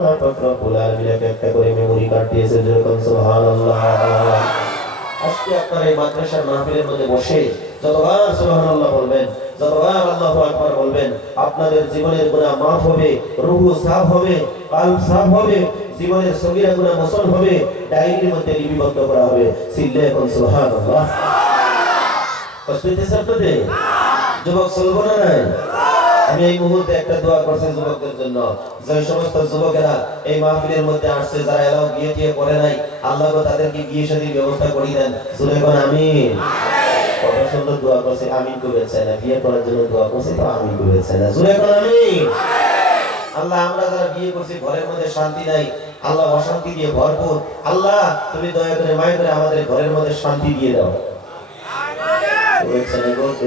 রব্বুল আলামিন এক একটা করে মেমরি কার্ড দিয়েছে যেরকম সুবহানাল্লাহ আজকে আপনার এই মাদ্রাসার মাহফিলের মধ্যে বসে যতবার সুবহানাল্লাহ বলবেন যতবার আল্লাহু আকবার বলবেন আপনাদের জীবনের গুনাহ মাফ হবে রূহ সাফ হবে কালব সাফ হবে জীবনের সগীরা গুনাহ মোচন হবে ডায়েরির মধ্যে লিপিবদ্ধ করা হবে। সিল্লে এখন সুবহানাল্লাহ। কষ্ট হইতেছে আপনাদের? যুবক চলবো না নাই? আমি এই মুহূর্তে একটা দোয়া করছি যুবকদের জন্য। যে সমস্ত যুবকেরা এই মাহফিলের মধ্যে আসছে যারা এলাও বিয়ে টিয়ে করে নাই আল্লাহ গো তাদেরকে বিয়ে শাদীর ব্যবস্থা করে দেন। কোন আমিন। কত সুন্দর দোয়া করছে আমিন করেছে না। বিয়ে করার জন্য দোয়া করছে তো আমিন করেছে না। আল্লাহ আমরা যারা বিয়ে করছি ঘরের মধ্যে শান্তি নাই। আল্লাহ অশান্তি দিয়ে ভরপুর। আল্লাহ তুমি দয়া করে মায় করে আমাদের ঘরের মধ্যে শান্তি দিয়ে দাও।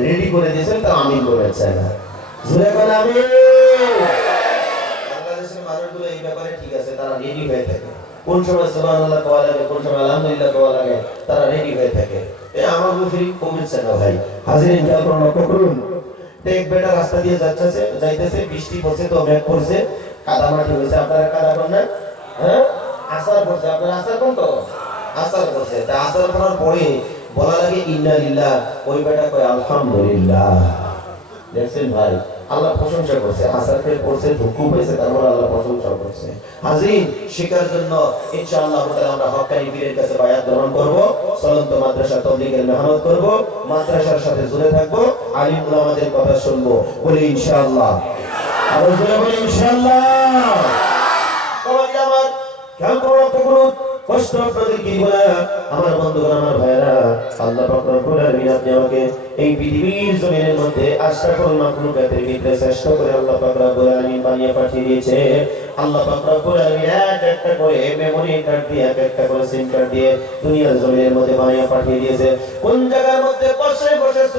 রেডি করে দিয়েছেন তো আমিন করেছে না। এই ব্যাপারে ঠিক আছে, তারা রেডি হয়ে থাকে। কোন সময় লাগে, কোন সময় আলহামদুলিল্লাহ লাগে, তারা রেডি হয়ে থাকে। আমার কমেছে না ভাই। টেক বেটা রাস্তা দিয়ে যাইতেছে, বৃষ্টি তো হ্যাঁ? আসার তো? পরে বলা লাগে বেটা আলহামদুলিল্লাহ। দেখছেন ভাই? আল্লাহ প্রশংসা করছে আসার ফের করছে, দুঃখ হয়েছে তারপর আল্লাহ প্রশংসা করছে। হাজির শেখার জন্য ইনশাআল্লাহ আমরা হক্কানি পীরের কাছে বায়াত গ্রহণ করব চলন্ত মাদ্রাসা তবলিগের মেহনত করব, মাদ্রাসার সাথে জুড়ে থাকব আলিম উলামাদের কথা শুনব, বলি ইনশাআল্লাহ। আরও জোরে বলি ইনশাআল্লাহ। খেয়াল করুন লক্ষ্য করুন কষ্ট আপনাদের কি বলে? আমার বন্ধুগণ, আমার ভাইরা আল্লাহ পাক রব্বুল আলামিন আপনি আমাকে এই পৃথিবীর জমিনের মধ্যে আশরাফুল মাখলুকাতের ভিতরে শ্রেষ্ঠ করে আল্লাহ পাক রব্বুল আলামিন বানিয়ে পাঠিয়ে দিয়েছে। আল্লাহ পাক রব্বুল আলামিন এক একটা করে মেমোরি কার্ড দিয়ে, এক একটা করে সিম কার্ড দিয়ে দুনিয়ার জমিনের মধ্যে বানিয়ে পাঠিয়ে দিয়েছে। কোন জায়গার মধ্যে বসে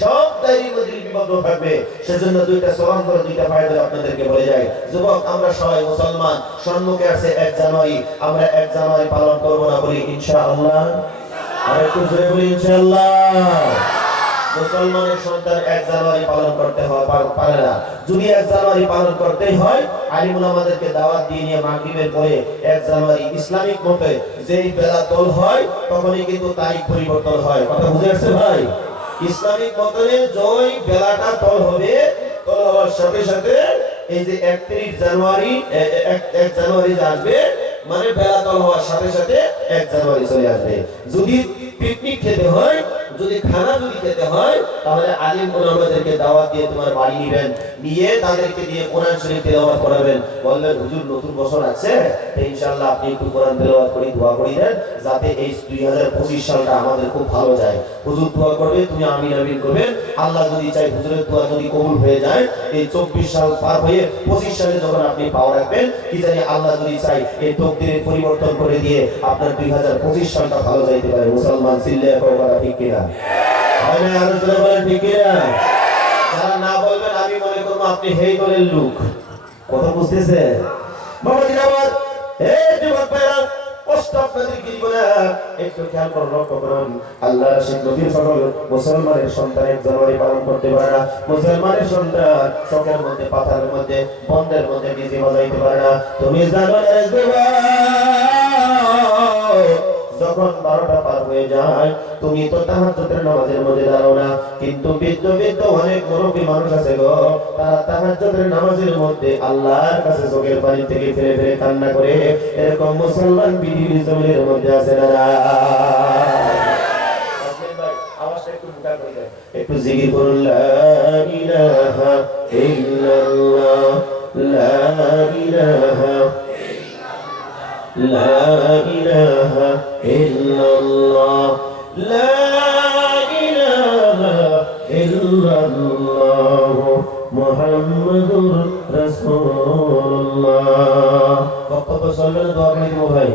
সব ডায়েরির মধ্যে লিপিবদ্ধ থাকবে। সেজন্য দুইটা সলাম করে দুইটা ফায়দা আপনাদেরকে বলে যায় যুবক, আমরা সবাই মুসলমান। সম্মুখে আছে এক জানুয়ারি। আমরা এক জানুয়ারি পালন করব না বলি, ইনশাআল্লাহ? আর একটু জোরে বলি, ইনশাআল্লাহ। মুসলমানের সন্তান এক জানুয়ারি পালন করতে হয়, পার- না। যদি এক জানুয়ারি পালন করতেই হয়, আলিমুল আমাদেরকে দাওয়াত দিয়ে নিয়ে মাগরিবের পরে এক জানুয়ারি ইসলামিক মতে যেই বেলা তোল হয়, তখনই কিন্তু তারিখ পরিবর্তন হয়। কথা বুঝে আসছে ভাই? ইসলামিক বদলে জয় বেলাটা তল হবে। তল হওয়ার সাথে সাথে এই যে একত্রিশ জানুয়ারি এক জানুয়ারি আসবে মানে বেলা তল হওয়ার সাথে সাথে এক জানুয়ারি চলে আসবে। যদি পিকনিক খেতে হয়, যদি খানা যদি খেতে হয়, তাহলে আলিম ওলামাদেরকে দাওয়াত দিয়ে তোমার বাড়ি নিবেন। নিয়ে তাদেরকে দিয়ে কোরআন শরীফ তেলাওয়াত করাবেন। হুজুর, নতুন বছর আছে। ইনশাআল্লাহ আপনি একটু কোরআন তেলাওয়াত করে, দোয়া করে দেন, যাতে এই 2025 সালটা আমাদের খুব ভালো যায়। হুজুর দোয়া করবে, তুমি আমিন আমিন করবেন। আল্লাহ যদি চাই হুজুরের দোয়া যদি কবুল হয়ে যায়, এই 24 সাল পার হয়ে 25 সালে যখন আপনি পাওয়া রাখবেন, কি জানি আল্লাহ যদি চাই এই তকদিরের পরিবর্তন করে দিয়ে আপনার 2025 সালটা ভালো যাইতে পারে। মুসলমান সিল্লে কথা ঠিক কিনা? না আরও জোরে বলেন ঠিক কিনা? যারা না বলবেন, আমি করব আপনি হেই দলের লোক। আল্লাহ মুসলমানের সন্তান এক জানুয়ারি পালন করতে পারে না। মুসলমানের সন্তান চোখের মধ্যে, পাথারের মধ্যে বন্ধের মধ্যে বিজি বাজাইতে পারে না। তুমি জানো যখন বারোটা পার হয়ে যায়, তুমি তো তাহাজ্জুদের নামাজের মধ্যে দাঁড়াও না। কিন্তু বৃদ্ধ বৃদ্ধ অনেক মুরব্বী মানুষ আছে গো। তারা নামাজের মধ্যে আল্লাহর কাছে চোখের পানি থেকে কান্না করে। এরকম মুসলমান পৃথিবীর জমিনের মধ্যে আছে না একটু। একটু করুন لا إله إلا الله لا إله إلا الله محمد رسول الله বক্তব্য চলবে না দোয়া করে দিব ভাই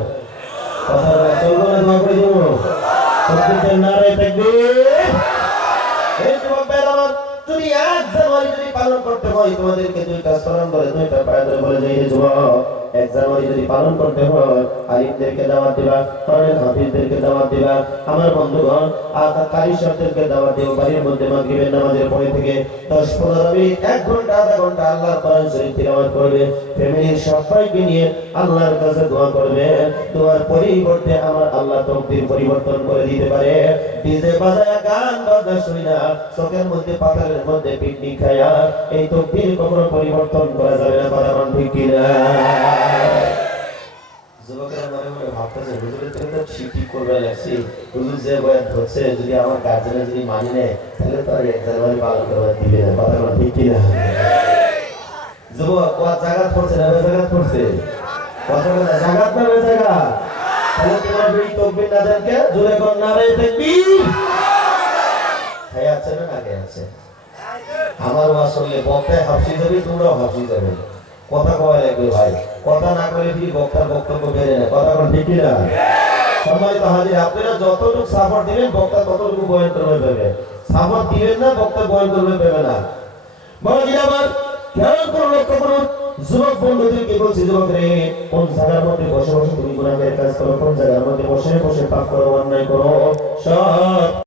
কথা তকবীরের নারায় তাকবীর এই যুবক ভাইরা আমার, যদি এক জানুয়ারি যদি পালন করতে হয় তোমাদেরকে দুইটা স্মরণ করে দুইটা পায়ে ধরে বলে যে এই যুবক এক জানুয়ারি যদি পালন করতে হয় দাওয়াত দিবা হাফিজদেরকে দাওয়াত দিবা, আমার বন্ধুগণ আকা কারিশরদেরকে দাওয়াত দিও, বাড়ির মধ্যে মাগরিবের নামাজের পরে থেকে 10 15 মিনিট ঘণ্টা, আধা ঘণ্টা করবে। ফ্যামিলির সবাইকে নিয়ে আল্লাহর কাছে দোয়া করবে। দোয়ার পরিবর্তে আমার আল্লাহ তকদির পরিবর্তন করে দিতে পারে। ডিজে বাজায় গান না চোখের মধ্যে মধ্যে পিকনিক খায়া, এই তকদির কখনো পরিবর্তন করা যাবে না কিনা? যুবকেরা মনে মনে ভাবতেছে হুজুরের থেকে তো যে বয়ান হচ্ছে যদি আমার গার্জেনে যদি মানি তো আর এক জানুয়ারি পালন করবার দিবে না। কথা জায়গা পড়ছে পড়ছে? কথা আছে না আগে আছে আমার ওয়াজ শুনলে বক্তায় হাফসি যাবে, তোমরাও হাফসি যাবে। কথা কওয়া লাগবে ভাই। কথা না কলে কি বক্তার বক্তব্য বেড়ে না? কথা কোন ঠিক না সম্মানিত হাজির। আপনারা যতটুকু সাপোর্ট দিবেন, বক্তা ততটুকু বয়ান করবে পাবে সাপোর্ট দিবেন না, বক্তা বয়ান করবে পাবে না। বাবাজি আমার খেয়াল করুন লক্ষ্য করুন যুবক বন্ধুদেরকে বলছি? যুবক রে কোন জায়গার মধ্যে বসে বসে তুমি গুনাহের কাজ করো, কোন জায়গার মধ্যে বসে বসে পাপ করো, অন্যায় করো? সব